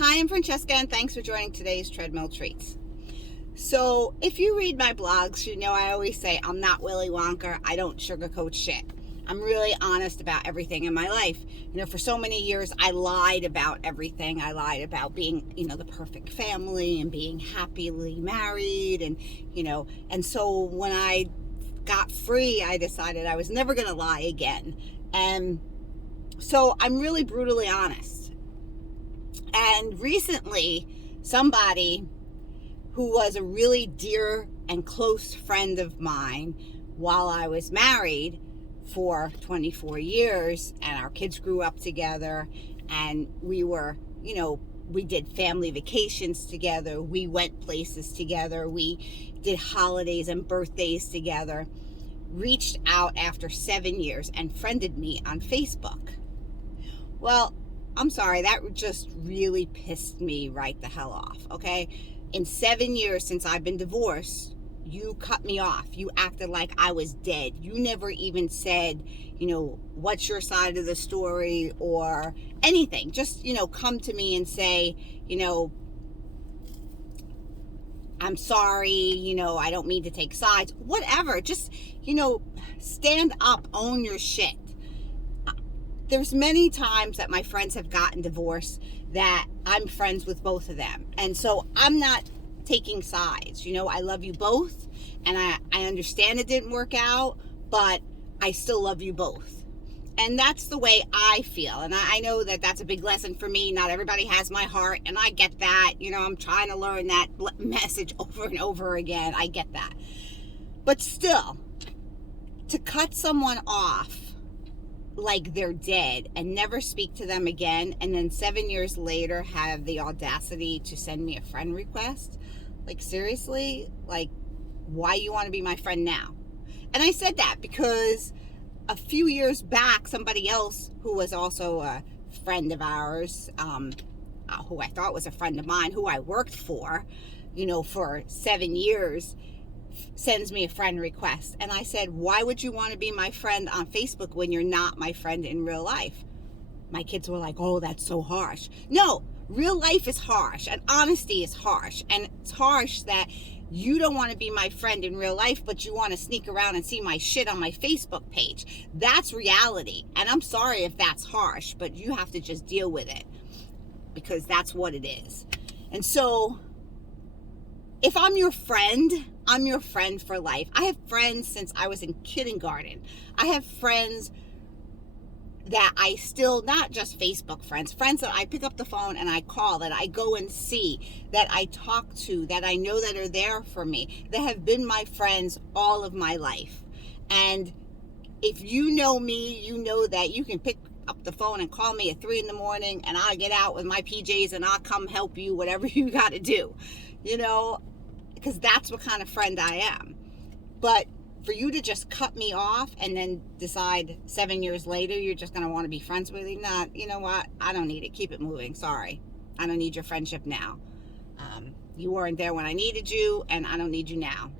Hi, I'm Francesca, and thanks for joining today's Treadmill Treats. So, if you read my blogs, you know I always say I'm not Willy Wonka. I don't sugarcoat shit. I'm really honest about everything in my life. For so many years, I lied about everything. I lied about being, the perfect family and being happily married, and so when I got free, I decided I was never going to lie again. And so I'm really brutally honest. And recently, somebody who was a really dear and close friend of mine while I was married for 24 years, and our kids grew up together, and we were, we did family vacations together, we went places together, we did holidays and birthdays together, reached out after 7 years and friended me on Facebook. Well, I'm sorry, that just really pissed me right the hell off, okay? In 7 years since I've been divorced, you cut me off. You acted like I was dead. You never even said, what's your side of the story or anything. Just, come to me and say, I'm sorry, I don't mean to take sides. Whatever. Just, stand up, own your shit. There's many times that my friends have gotten divorced that I'm friends with both of them. And so I'm not taking sides. I love you both, and I understand it didn't work out, but I still love you both. And that's the way I feel. And I know that that's a big lesson for me. Not everybody has my heart, and I get that. I'm trying to learn that message over and over again. I get that. But still, to cut someone off like they're dead and never speak to them again, and then 7 years later have the audacity to send me a friend request, like, seriously, like, why you want to be my friend now? And I said that because a few years back, somebody else who was also a friend of ours, who I thought was a friend of mine, who I worked for, for 7 years, sends me a friend request. And I said, why would you want to be my friend on Facebook when you're not my friend in real life? My kids were like, oh, that's so harsh. No, real life is harsh, and honesty is harsh. And it's harsh that you don't want to be my friend in real life, but you want to sneak around and see my shit on my Facebook page. That's reality. And I'm sorry if that's harsh, but you have to just deal with it, because that's what it is. And so, if I'm your friend, I'm your friend for life. I have friends since I was in kindergarten. I have friends that I still, not just Facebook friends that I pick up the phone and I call, that I go and see, that I talk to, that I know that are there for me, that have been my friends all of my life. And if you know me, you know that you can pick up the phone and call me at 3 a.m. and I'll get out with my PJs and I'll come help you, whatever you got to do, because that's what kind of friend I am. But for you to just cut me off and then decide 7 years later you're just going to want to be friends with me, not, you know what? I don't need it. Keep it moving. Sorry. I don't need your friendship now. You weren't there when I needed you, and I don't need you now.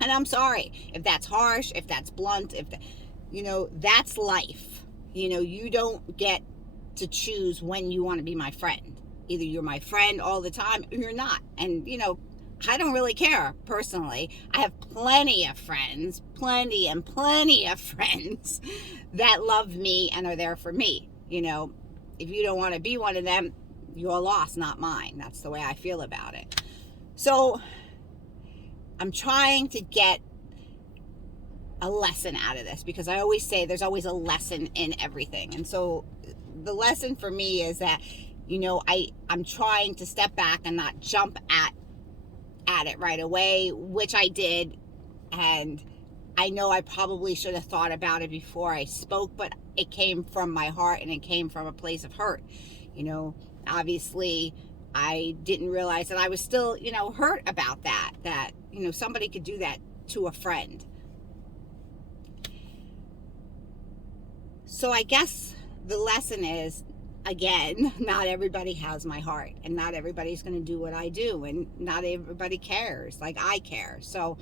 And I'm sorry if that's harsh, if that's blunt, that's life. You don't get to choose when you want to be my friend. Either you're my friend all the time or you're not. And, I don't really care, personally. I have plenty of friends that love me and are there for me. If you don't want to be one of them, you're lost, not mine. That's the way I feel about it. So I'm trying to get a lesson out of this, because I always say there's always a lesson in everything. And so the lesson for me is that, I'm trying to step back and not jump at it right away, which I did. And I know I probably should have thought about it before I spoke, but it came from my heart and it came from a place of hurt. Obviously I didn't realize that I was still, hurt about that, somebody could do that to a friend. So I guess the lesson is, again, not everybody has my heart, and not everybody's going to do what I do, and not everybody cares like I care. So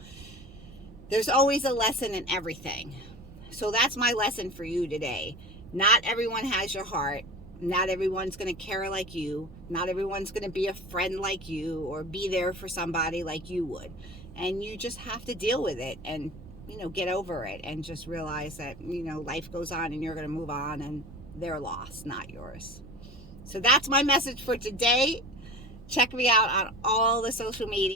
there's always a lesson in everything. So that's my lesson for you today. Not everyone has your heart. Not everyone's going to care like you. Not everyone's going to be a friend like you or be there for somebody like you would. And you just have to deal with it and, get over it and just realize that, life goes on and you're going to move on and their loss, not yours. So that's my message for today. Check me out on all the social media.